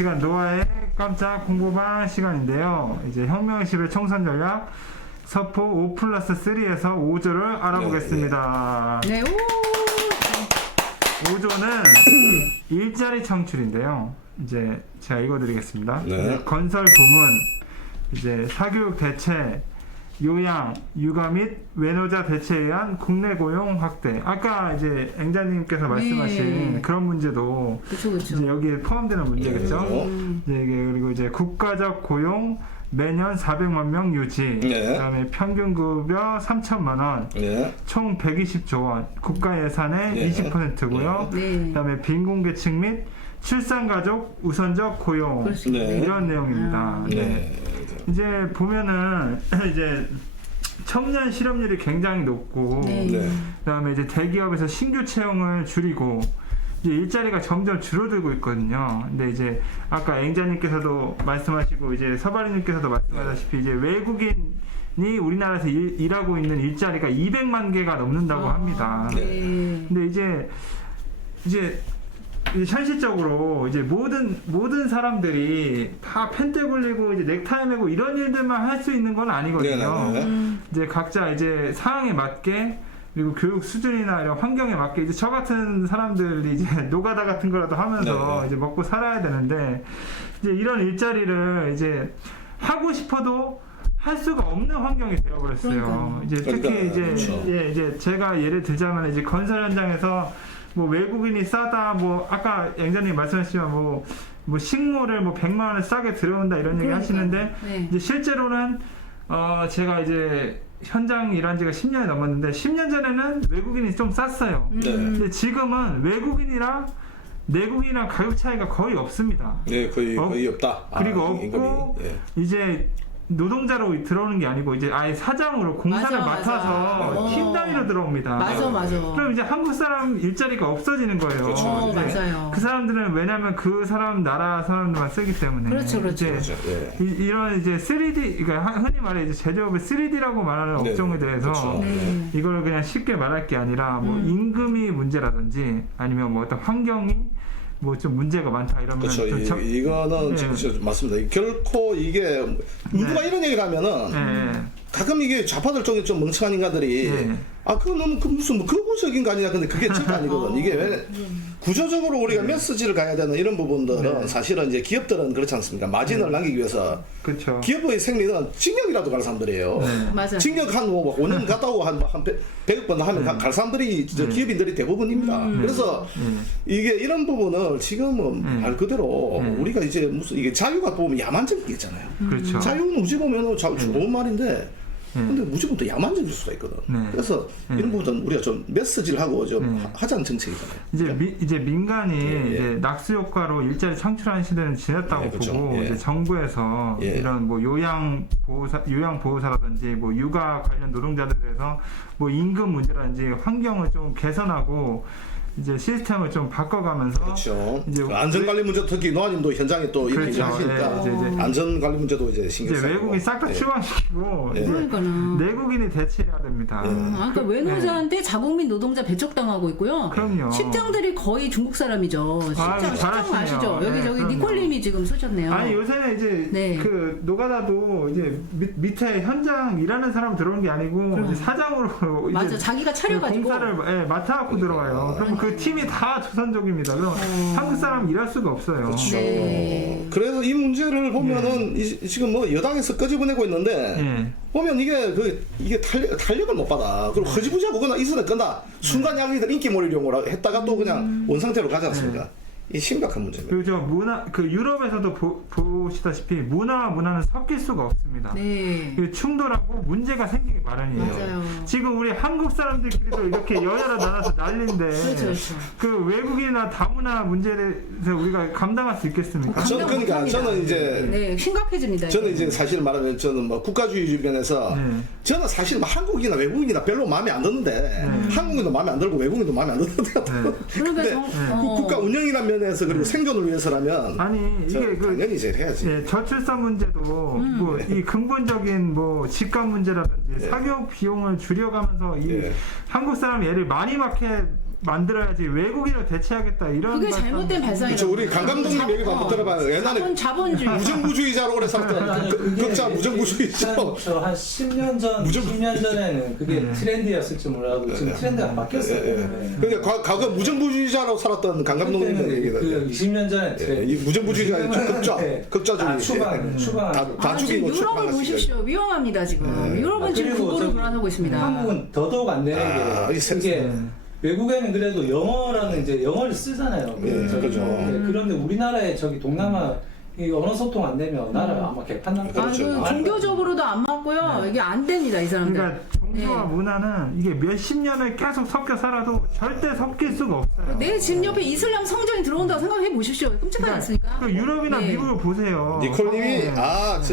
시간 노아의 깜짝 홍보방 시간인데요. 이제 혁명의10의 총선 전략 서포 5+3에서 5조를 알아보겠습니다. 네, 오! 5조는 일자리 창출인데요. 이제 제가 읽어드리겠습니다. 네. 건설 부문, 이제 사교육 대체, 요양, 육아 및 외노자 대체에 의한 국내 고용 확대. 아까 이제 앵자님께서 말씀하신 네. 그런 문제도 그쵸. 이제 여기에 포함되는 문제겠죠. 이제 이게 그리고 이제 국가적 고용 매년 400만 명 유지. 네. 그다음에 평균 급여 3천만 원. 예. 총 120조 원. 국가 예산의 네. 20%고요. 네. 그다음에 빈곤계층 및 출산가족 우선적 고용. 그럴 수 있네. 네. 이런 내용입니다. 네. 이제 보면은 이제 청년 실업률이 굉장히 높고 네. 네. 그다음에 이제 대기업에서 신규 채용을 줄이고 이제 일자리가 점점 줄어들고 있거든요. 근데 이제 아까 앵자님께서도 말씀하시고 이제 서바리님께서도 말씀하셨다시피 이제 외국인이 우리나라에서 일하고 있는 일자리가 200만 개가 넘는다고 합니다. 네. 근데 이제 현실적으로 이제 모든 사람들이 다 펜대 굴리고 이제 넥타이 매고 이런 일들만 할 수 있는 건 아니거든요. 네. 이제 각자 이제 상황에 맞게 그리고 교육 수준이나 이런 환경에 맞게 이제 저 같은 사람들이 이제 노가다 같은 거라도 하면서 네. 이제 먹고 살아야 되는데 이제 이런 일자리를 이제 하고 싶어도 할 수가 없는 환경이 되어버렸어요. 그러니까요. 이제 특히 그러니까, 이제 그렇죠. 이제 제가 예를 들자면 이제 건설 현장에서 뭐 외국인이 싸다 뭐 아까 앵자님 말씀하셨지만 뭐 식모를 뭐 100만 원에 싸게 들어온다 이런 얘기 그러니까요. 하시는데 네. 이제 실제로는 제가 이제 현장 일한 지가 10년이 넘었는데 10년 전에는 외국인이 좀 쌌어요. 네. 근데 지금은 외국인이랑 내국인이랑 가격 차이가 거의 없습니다. 네, 거의 없다. 그리고 임금이. 없고 예. 이제 노동자로 들어오는 게 아니고 이제 아예 사장으로 공사를 맞아. 맡아서 팀 단위로 들어옵니다. 맞아. 그럼 이제 한국 사람 일자리가 없어지는 거예요. 그렇죠. 이제 맞아요. 그 사람들은 왜냐면 그 사람 나라 사람들만 쓰기 때문에. 그렇죠. 이제 그렇죠. 예. 이런 이제 3D, 그러니까 흔히 말해 이제 제조업의 3D라고 말하는 네, 업종에 대해서 그렇죠. 네. 이걸 그냥 쉽게 말할 게 아니라 뭐 임금이 문제라든지 아니면 뭐 어떤 환경이 뭐 좀 문제가 많다 이러면 그렇죠. 좀 이거는 네. 진짜 맞습니다. 결코 이게 누가 이런 얘기를 하면은 네. 가끔 이게 좌파들 쪽에 좀 멍청한 인간들이 네. 그거는 무슨 뭐 극우적 인간이냐 근데 그게 절대 아니거든. 이게 왜 구조적으로 우리가 메시지를 가야 되는 이런 부분들은 사실은 이제 기업들은 그렇지 않습니까? 마진을 남기기 위해서 그렇죠. 기업의 생리는 징역이라도 갈 사람들이에요. 맞아요. 징역 뭐 5년 갔다 오고 한 100억 번 하면 갈 사람들이 기업인들이 대부분입니다. 그래서 이게 이런 부분을 지금은 말 그대로 우리가 이제 무슨 이게 자유가 보면 야만적이잖아요. 그렇죠. 자유는 우지 보면은 좋은 말인데 근데 무조건 또 야만적일 수가 있거든. 네. 그래서 이런 부분은 우리가 좀 메시지를 하고 좀 하자는 정책이잖아요. 이제 민간이 예. 이제 낙수 효과로 일자리 창출하는 시대는 지났다고 예, 그렇죠. 보고 예. 이제 정부에서 예. 이런 뭐 요양 보호사라든지 뭐 육아 관련 노동자들에 대해서 뭐 임금 문제라든지 환경을 좀 개선하고 이제 시스템을 좀 바꿔가면서 그렇죠. 이제 그 안전관리 문제 특히 노아님도 현장에 또 이렇게 그렇죠. 하시니까 예, 이제 안전관리 문제도 이제 신경 이제 쓰고 외국인 싹 다 예. 추방시키고 예. 이제 그러니까는. 내국인이 대체해야 됩니다. 그러니까 외노자한테 자국민 노동자 배척당하고 있고요. 그럼요. 식장들이 거의 중국 사람이죠. 식장 잘하시네요. 아시죠? 네, 여기 저기 그럼요. 니콜님이 지금 쓰셨네요. 아니 요새는 이제 네. 그 노가다도 이제 밑에 현장 일하는 사람 들어오는 게 아니고 이제 사장으로 맞아, 이제 자기가 차려가지고. 공사를 맡아갖고 들어와요. 그럼 그 팀이 다 조선족입니다. 그럼 한국 사람 일할 수가 없어요. 그렇죠. 네. 그래서 이 문제를 보면은 지금 뭐 여당에서 끄집어내고 있는데 예. 보면 이게 탄력을 못 받아. 그리고 허지부지하고 그냥 이선을 끈다. 순간 양리들 인기 몰이용으로 했다가 또 그냥 원상태로 가지 않습니까? 이 심각한 문제입니다. 그리고 저 유럽에서도 보시다시피 문화와 문화는 섞일 수가 없습니다. 네. 그 충돌하고 문제가 생기기 마련이에요. 맞아요. 지금 우리 한국 사람들끼리도 이렇게 여야로 나눠서 난리인데 그렇죠. 그 외국이나 다문화 문제에 대해서 우리가 감당할 수 있겠습니까? 그러니까 저는 이제 네, 심각해집니다. 저는 이제 사실 말하면 저는 뭐 국가주의 주변에서 저는 사실 뭐 한국이나 외국인이나 별로 마음에 안 드는데 한국인도 마음에 안 들고 외국인도 마음에 안 드는데 그러니까 근데 국가 운영이라는 면에서 그리고 생존을 위해서라면 아니 이게 당연히 제일 해야지. 예, 저출산 문제도 뭐 이 근본적인 뭐 집값 문제라든지 사교육 비용을 줄여가면서 이 한국 사람 애를 많이 낳게 만들어야지 외국인을 대체하겠다 이런 그게 말씀- 잘못된 발상이라고. 그렇죠. 우리 강 감독님 얘기도 한번 들어봐요. 옛날에 자본주의. 무정부주의자로 오래 살았던 극자 무정부주의자. 저한 10년 전, 10년 전에는 그게 트렌드였을지 몰라도 지금 트렌드가 바뀌었어요. 네. 그러니까 과거 무정부주의자로 살았던 강 감독님 얘기다. 그 20년 전에 이 무정부주의자 극자주의. 추방. 다 죽이고 유럽을 추방하시게. 보십시오. 위험합니다 지금. 유럽은 지금 그리고 그거를 저기 불안하고 있습니다. 한국은 더더욱 안 되는 게 이게 외국에는 그래도 영어라는 이제 영어를 쓰잖아요. 그렇죠. 그런데 우리나라에 저기 동남아 이 언어 소통 안 되면 나라 아마 개판 날 거예요. 그렇죠. 종교적으로도 안 맞고요. 이게 안 됩니다 이 사람들. 그러니까 종교와 문화는 이게 몇십 년을 계속 섞여 살아도 절대 섞일 수가 없어요. 내 집 옆에 이슬람 성전이 들어온다고 생각해 보십시오. 끔찍하지 않습니까? 그 유럽이나 네. 미국을 보세요. 니콜님이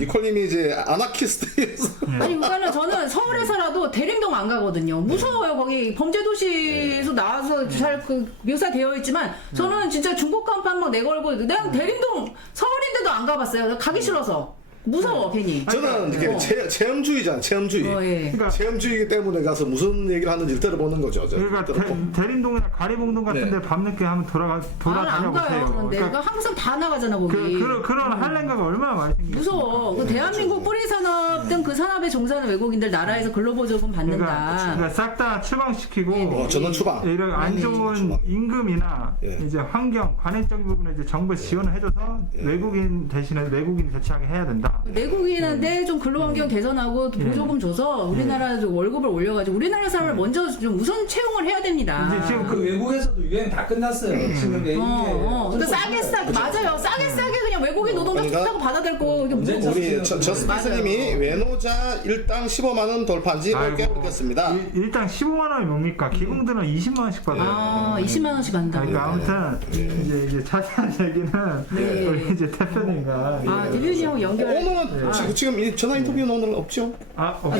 니콜님이 이제 아나키스트에서 아니 그러니까는 저는 서울에 살아도 대림동 안 가거든요. 무서워요. 거기 범죄 도시에서 나와서 잘 그 묘사되어 있지만 저는 진짜 중국 간판막 내걸고 내가 대림동 서울인데도 안 가봤어요. 가기 싫어서 무서워 괜히. 저는 이렇게 체험주의잖아요. 체험주의. 예. 그러니까 체험주의이기 때문에 가서 무슨 얘기를 하는지 들어보는 거죠. 그러니까 대림동이나 가리봉동 같은데 네. 밤늦게 한번 안 돌아다녀 가요. 보세요. 그런데 그러니까 한국 사람 다 나가잖아 거기. 그런 할렘가가 얼마나 많이 생겼어요. 무서워. 그 대한민국 뿌리 산업 등 그 산업에 종사하는 외국인들 나라에서 근로보조금 받는다. 그러니까 싹 다 추방시키고 전원 추방. 이런 안 좋은 추방. 임금이나 예. 이제 환경 관행적인 부분에 이제 정부 지원을 해줘서 외국인 대신에 외국인 대체하게 해야 된다. 내국인한테 좀 근로환경 개선하고 보조금 줘서 우리나라 좀 월급을 올려가지고 우리나라 사람을 먼저 좀 우선 채용을 해야 됩니다. 이제 지금 그 외국에서도 유행 다 끝났어요. 지금 이게 그러니까 싸게 맞아요. 싸게 그냥 외국인 노동자 그러니까 좋다고 받아들고 이게 문제 뭐- 우리 저스피스님이 외노자 일당 15만 원 돌파한지 아이고. 깨닫겠습니다. 일당 15만 원이 뭡니까? 기공들은 20만 원씩 받아요. 20만 원씩 한다고. 그러니까 아무튼 이제 자세한 얘기는 우리 이제 대표님과 대표님하고 연결. 오늘은 지금 이 전화 인터뷰는 오늘 없죠?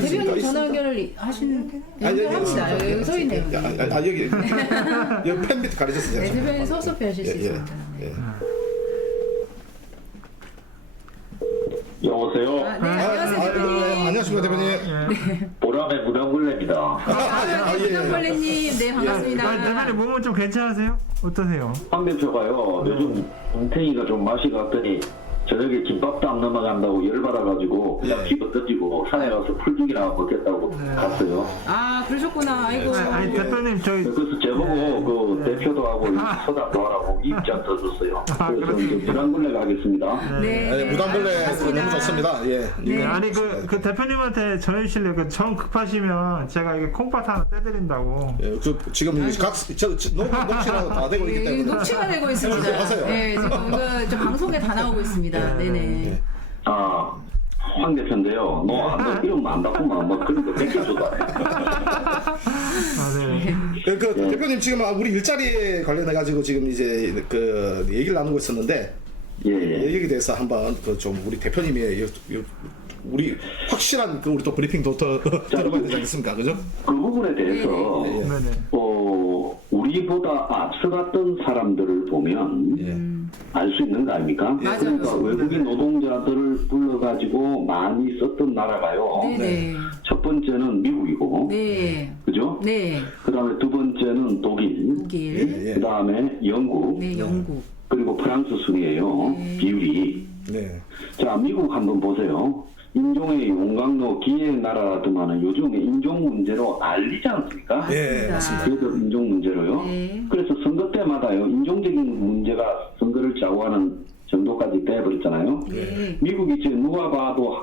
대표님 전화 연결을 하시는 연결합니다. 여기 서 있네요. 여기 펜 밑에 가려졌어요. 네, 대표님 섭섭해 하실 수 있습니다. 여보세요. 네, 안녕하세요 대표님. 안녕하십니까 대표님. 보람의 무당굴레입니다. 부장벌레님, 네 반갑습니다. 대표님 몸은 좀 괜찮으세요? 어떠세요? 황대표가요. 요즘 웅탱이가 좀 맛이 갔더니 저녁에 김밥도 안 넘어간다고 열받아가지고 그냥 피부 던지고 산에 가서 풀죽이나 먹겠다고 갔어요. 그러셨구나. 아이고. 아니 대표님 저희 그래서 제보고 그 대표도 하고 소장도 하라고 입장 써줬어요. 그래서 이제 무당굴레 가겠습니다. 네. 무당벌레 반갑습니다. 너무 좋습니다. 예. 네. 아니 그 대표님한테 전해주실래요? 정 급하시면 제가 이게 콩팥 하나 떼드린다고. 예, 지금 녹취라도 다 되고 있기 때문에. 녹취가 되고 있습니다. 하세요. 네, 지금 저 방송에 다 나오고 있습니다. 네네. 황 대표인데요. 너 이러면 안 바꾸면 뭐 그런 거 뺏겨줘도 안 해. 네. 대표님 지금 우리 일자리에 관련해 가지고 지금 이제 그 얘기를 나누고 있었는데 예. 여기에 대해서 한번 좀 우리 대표님의 우리 확실한 우리 또 브리핑도 들어봐야 되지 않겠습니까, 그죠? 그 부분에 대해서 네네. 우리보다 앞서갔던 사람들을 보면 알 수 있는 거 아닙니까? 맞아요. 그러니까 외국인 노동자들을 불러가지고 많이 썼던 나라가요. 네네. 첫 번째는 미국이고, 네. 그죠? 네. 그 다음에 두 번째는 독일, 독일. 그 다음에 영국, 네, 영국. 그리고 프랑스 순이에요. 비율이. 네. 자, 미국 한번 보세요. 인종의 용광로 기의 나라라더만은 요즘에 인종 문제로 난리지 않습니까? 예, 맞습니다. 그래서 인종 문제로요. 네. 그래서 선거 때마다요 인종적인 문제가 선거를 좌우하는 정도까지 돼버렸잖아요. 네. 미국이 지금 누가 봐도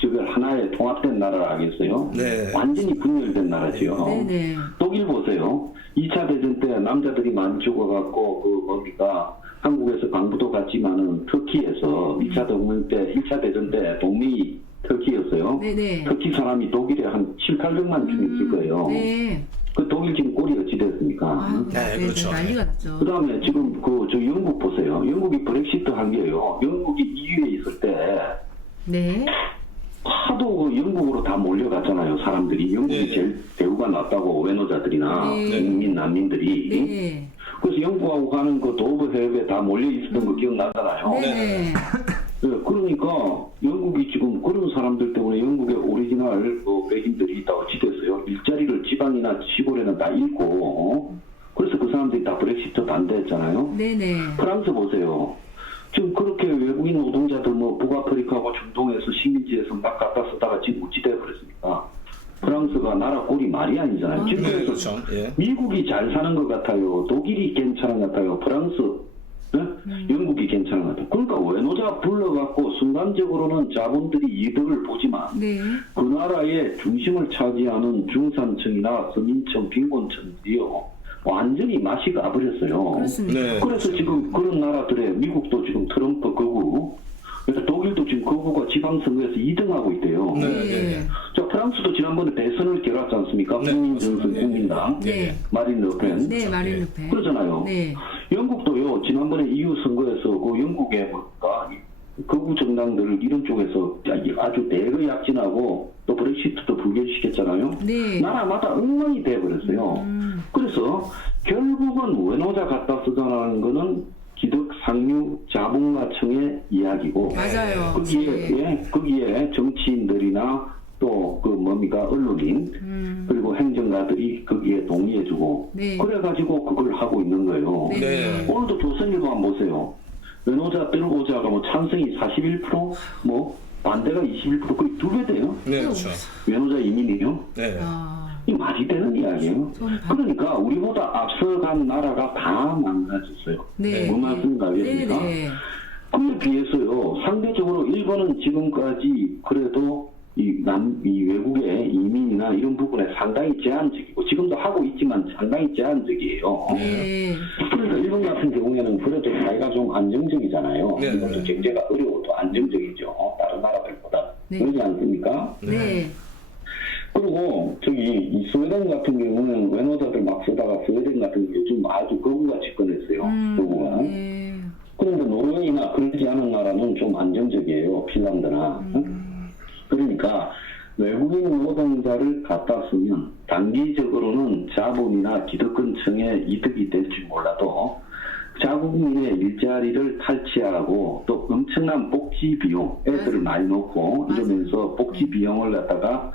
저걸 하나의 통합된 나라라 하겠어요. 네. 완전히 분열된 나라지요. 네네. 독일 보세요. 2차 대전 때 남자들이 많이 죽어갖고 그 뭡니까 한국에서 강부도 갔지만은 터키에서 1차 대전 때 동맹이 터키였어요. 네네. 터키 사람이 독일에 한 7, 800만 명 있을 거예요. 네. 그 독일 지금 꼴이 어찌 됐습니까? 네, 네, 그렇죠. 난리가 났죠. 그 다음에 지금 저 영국 보세요. 영국이 브렉시트 한 게요. 영국이 EU에 있을 때 네. 하도 그 영국으로 다 몰려갔잖아요. 사람들이. 영국이 네. 제일 대우가 낮다고 외노자들이나 네. 국민 난민들이. 네. 그래서 영국하고 가는 그 도브 해협에 다 몰려 있었던 거 기억나잖아요. 네네. 네, 그러니까 영국이 지금 그런 사람들 때문에 영국의 오리지널 백인들이 다 어찌 됐어요. 일자리를 지방이나 시골에는 다 잃고 그래서 그 사람들이 다 브렉시트 반대했잖아요. 네네. 프랑스 보세요. 지금 그렇게 외국인 노동자들 뭐 북아프리카하고 중동에서 식민지에서 막 갖다 쓰다가 지금 어찌돼 버렸습니까? 프랑스가 나라 꼴이 말이 아니잖아요. 지금 네, 그래서 그렇죠. 예. 미국이 잘 사는 것 같아요. 독일이 괜찮은 것 같아요. 프랑스, 네? 영국이 괜찮은 것 같아요. 그러니까 외노자 불러갖고 순간적으로는 자본들이 이득을 보지만 네. 그 나라의 중심을 차지하는 중산층이나 서민층, 빈곤층들이요 완전히 맛이 가버렸어요. 그렇습니다. 네. 그래서 지금 그런 나라들의 미국도 지금 트럼프 거구, 그래서 독일도 지금 거구가 지방선거에서 2등하고 있대요. 네. 네. 자, 프랑스도 지난번에 대선을 겨뤘지 않습니까? 네, 국민전선 맞습니다. 국민당, 네. 마린 르펜. 네, 마린 루펜. 그러잖아요. 네. 영국도요, 지난번에 EU 선거에서 그 영국의 뭔가 극우 정당들을 이런 쪽에서 아주 대거 약진하고 또 브렉시트도 불결시켰잖아요. 네. 나라마다 엉망이 돼버렸어요. 그래서 결국은 외노자 갖다 쓰자는 거는 기득 상류 자본가층의 이야기고 맞아요. 거기에 정치인들이나 또 그 뭡니까 언론인 그리고 행정가들이 거기에 동의해주고 네. 그래가지고 그걸 하고 있는 거예요. 네. 네. 오늘도 조선일보 한번 보세요. 외노자 들어오자가 뭐 찬성이 41%, 뭐 반대가 21% 거의 2배 돼요. 네, 그렇죠. 외노자 이민이요. 네. 아, 이 말이 되는 이야기예요. 저는 반- 그러니까 우리보다 앞서간 나라가 다 망가졌어요. 네. 뭔 말씀인지 알겠습니까? 네. 그에 비해서요, 상대적으로 일본은 지금까지 그래도 이 외국의 이민이나 이런 부분에 상당히 제한적이고, 지금도 하고 있지만 상당히 제한적이에요. 네. 그러니까 일본 같은 경우에는 그래도 사회가 좀 안정적이잖아요. 네, 이것도 네. 경제가 어려워도 안정적이죠. 다른 나라들보다. 네. 그러지 않습니까? 네. 그리고 이 스웨덴 같은 경우는 외노자들 막 쓰다가 스웨덴 같은 경우 요즘 아주 거구가 집권했어요. 거구가. 네. 그런데 노르웨이나 그러지 않은 나라는 좀 안정적이에요. 핀란드나. 그러니까 외국인 노동자를 갖다 쓰면 단기적으로는 자본이나 기득권층의 이득이 될지 몰라도 자국민의 일자리를 탈취하고 또 엄청난 복지 비용, 애들을 많이 놓고 이러면서 복지 비용을 갖다가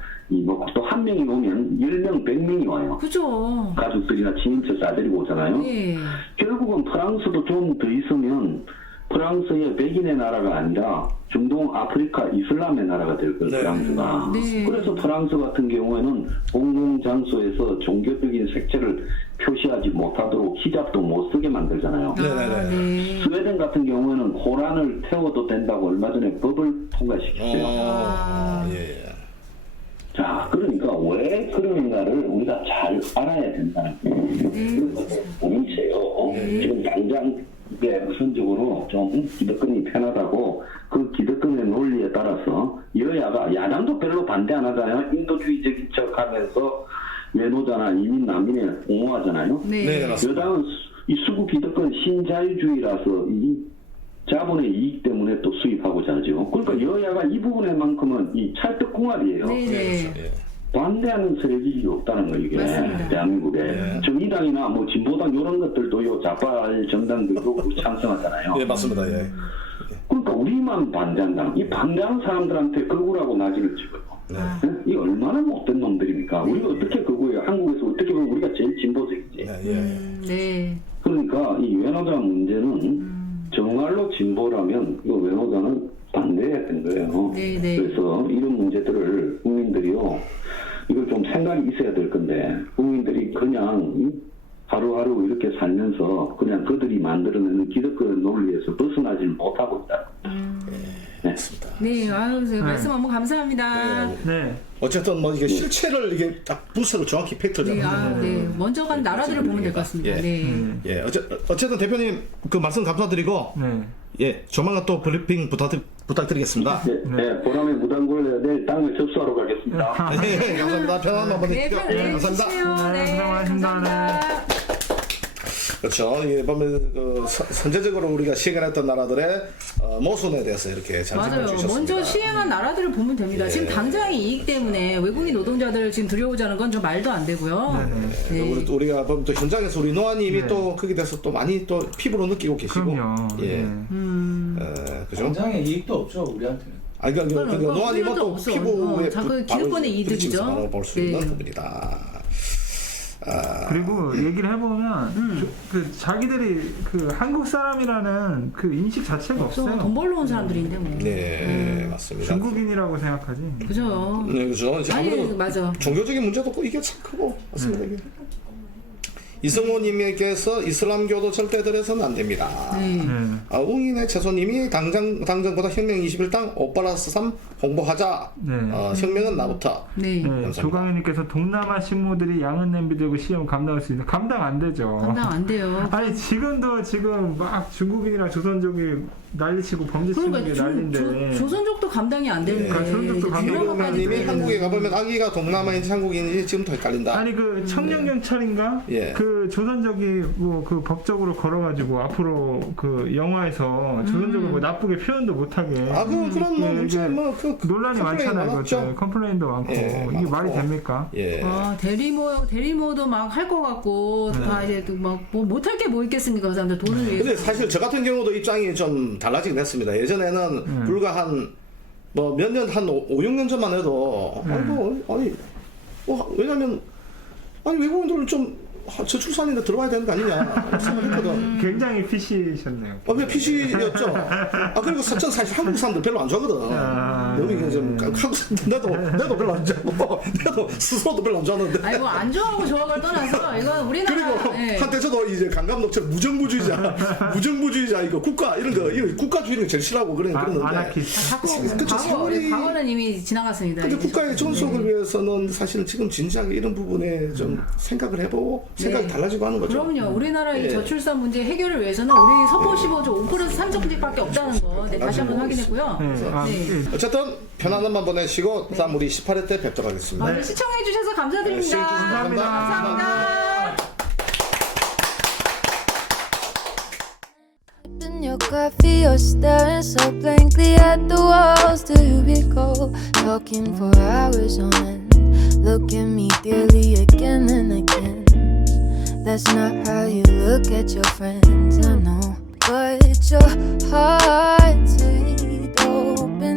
또 한 명이 오면 10명, 100명이 와요. 그죠. 가족들이나 친인척 다 데리고 오잖아요. 네. 결국은 프랑스도 좀 더 있으면 프랑스의 백인의 나라가 아니라 중동 아프리카 이슬람의 나라가 될 거예요. 네. 프랑스가. 네. 그래서 프랑스 같은 경우에는 공공장소에서 종교적인 색채를 표시하지 못하도록 히잡도 못 쓰게 만들잖아요. 아, 네. 스웨덴 같은 경우에는 코란을 태워도 된다고 얼마 전에 법을 통과시켰어요. 예. 자, 그러니까 왜 그런가를 우리가 잘 알아야 된다는 거예요. 보이세요. 지금 당장 우선적으로 좀 기득권이 편하다고 그 기득권의 논리에 따라서 여야가 야당도 별로 반대 안 하잖아요. 인도주의적인 척하면서 외노자나 이민 난민에 옹호하잖아요. 네. 네, 맞습니다. 여당은 이 수구 기득권 신자유주의라서 이 자본의 이익 때문에 또 수입하고자 하죠. 그러니까 여야가 이 부분에만큼은 이 찰떡궁합이에요. 네. 네. 예. 반대하는 세력이 없다는 거 이게 맞습니다. 대한민국에 네. 정의당이나 뭐 진보당 이런 것들도요 좌파 정당들도 찬성하잖아요. 예, 맞습니다. 예. 그러니까 우리만 반대한다. 이 반대하는 사람들한테 거구라고 나지를 찍어요. 네. 이 얼마나 못된 놈들입니까? 우리가 어떻게 거구예요? 한국에서 어떻게 보면 우리가 제일 진보적이지. 네, 예. 네. 그러니까 이 외노자 문제는 정말로 진보라면 이거 외노자는 반대해야 된 거예요. 네, 네. 그래서 이런 문제들을 국민들이요 이걸 좀 생각이 있어야 될 건데 국민들이 그냥 하루하루 이렇게 살면서 그냥 그들이 만들어내는 기득권 논리에서 벗어나질 못하고 있다. 네. 네. 아유, 말씀 너무 감사합니다. 네. 어쨌든 뭐 이게 실체를 이게 딱 분석을 정확히 팩트 네. 잡는 아, 네. 먼저 간 나라들을 보면 될 것 같습니다. 예. 네. 예, 어쨌든 대표님 그 말씀 감사드리고 네. 예, 조만간 또 브리핑 부탁드리겠습니다. 네, 보람의 무당골 내일 땅을 접수하러 가겠습니다. 네, 감사합니다. 편안한 밤 네, 보내십시오. 네, 감사합니다. 주세요. 네, 고생 많으십니다. 감사합니다. 그렇죠. 이게 보면 그 선제적으로 우리가 시행했던 나라들의 모순에 대해서 이렇게 잘 설명해 맞아요. 주셨습니다. 먼저 시행한 나라들을 보면 됩니다. 예. 지금 당장의 이익 때문에 외국인 노동자들 지금 들여오자는 건 좀 말도 안 되고요. 네. 우리가 보면 또 현장에서 우리 노아님이 또 거기에 대해서 또 많이 또 피부로 느끼고 계시고, 그럼요. 예, 네. 그죠? 당장의 이익도 없죠 우리한테는. 아, 그러니까 노아님은 필요도 또 없어. 피부에 자꾸 기득권의 이득이죠. 볼수 네. 있는 부분이다. 그리고 얘기를 해보면 그 자기들이 그 한국 사람이라는 그 인식 자체가 없어요. 돈 벌러 온 사람들인데 뭐. 네, 맞습니다. 중국인이라고 생각하지. 그죠. 네, 그죠. 이제 아니 아무래도 맞아. 종교적인 문제도 있고 이게 참 크고 맞습니다. 이게. 이승호님께서 이슬람교도 절대들에서는 안 됩니다. 네. 웅인의 채소님이 당정보다 혁명 21당 5+3 홍보하자. 네. 혁명은 나부터. 네. 네, 감사합니다. 조강현님께서 동남아 식모들이 양은 냄비 들고 시험 감당할 수 있는 감당 안 되죠. 감당 안 돼요. 아니 지금 막 중국인이랑 조선족이 난리치고 범죄 치는 게 그러니까 난리인데. 조선족도 감당이 안 되는데. 조선족도 감당이 안 님이 되는데. 한국에 가보면 아기가 동남아인지 한국인지 지금도 헷갈린다. 아니 그 청년경찰인가? 예. 그 조선족이 뭐 그 법적으로 걸어가지고 앞으로 그 영화에서 조선족을 뭐 나쁘게 표현도 못하게. 그런 뭐 예, 문제 이게 뭐그 논란이 많잖아요. 그것도 컴플레인도 많고 예, 이게 많고. 말이 됩니까? 예. 대리모도 막 할 것 같고 다 이제 막 뭐 못할 게 뭐 있겠습니까? 그 사람들 돈을 위해서. 근데 사실 저 같은 경우도 입장이 좀 달라지긴 했습니다. 예전에는 불과 한 뭐 몇 년 한 5, 6년 전만 해도 왜냐면 외국인들은 좀 저출산인데 들어와야 되는 거 아니냐 생각했거든. 굉장히 PC셨네요. 왜 PC였죠? 그리고 전 사실 한국 사람들 별로 안 좋아하거든. 너무 이게 좀 한국 사람들 내도 별로 안 좋아하고 내도 스스로도 별로 안 좋아하는데. 아니 뭐 안 좋아하고 좋아하고를 떠나서 이건 우리나라. 그리고 예. 한때 저도 이제 강감독처럼 무정부주의자 이거 국가 이런 거 이거 국가주의를 제일 싫어하고 그랬는데. 아나키스트. 자꾸 그쵸, 세월이- 과거는 이미 지나갔습니다. 근데 이제 국가의 존속을 위해서는 사실 지금 진지하게 이런 부분에 좀 생각을 해보고 생각이 달라지고 하는 거죠. 그럼요. 우리나라 이 예. 저출산 문제 해결을 위해서는 우리 서부 15조 5% 산정직밖에 없다는 거 다시 한번 확인했고요. 네. 어쨌든 편안한 밤 보내시고 다음 우리 18회 때 뵙도록 하겠습니다. 오늘 시청해주셔서 감사드립니다. 네, 시청해주셔서 감사합니다. In your coffee, you're staring so blankly at the walls. Do you recall talking for hours on end? Look at me dearly again and again. That's not how you look at your friends, I know. But your heart's laid open.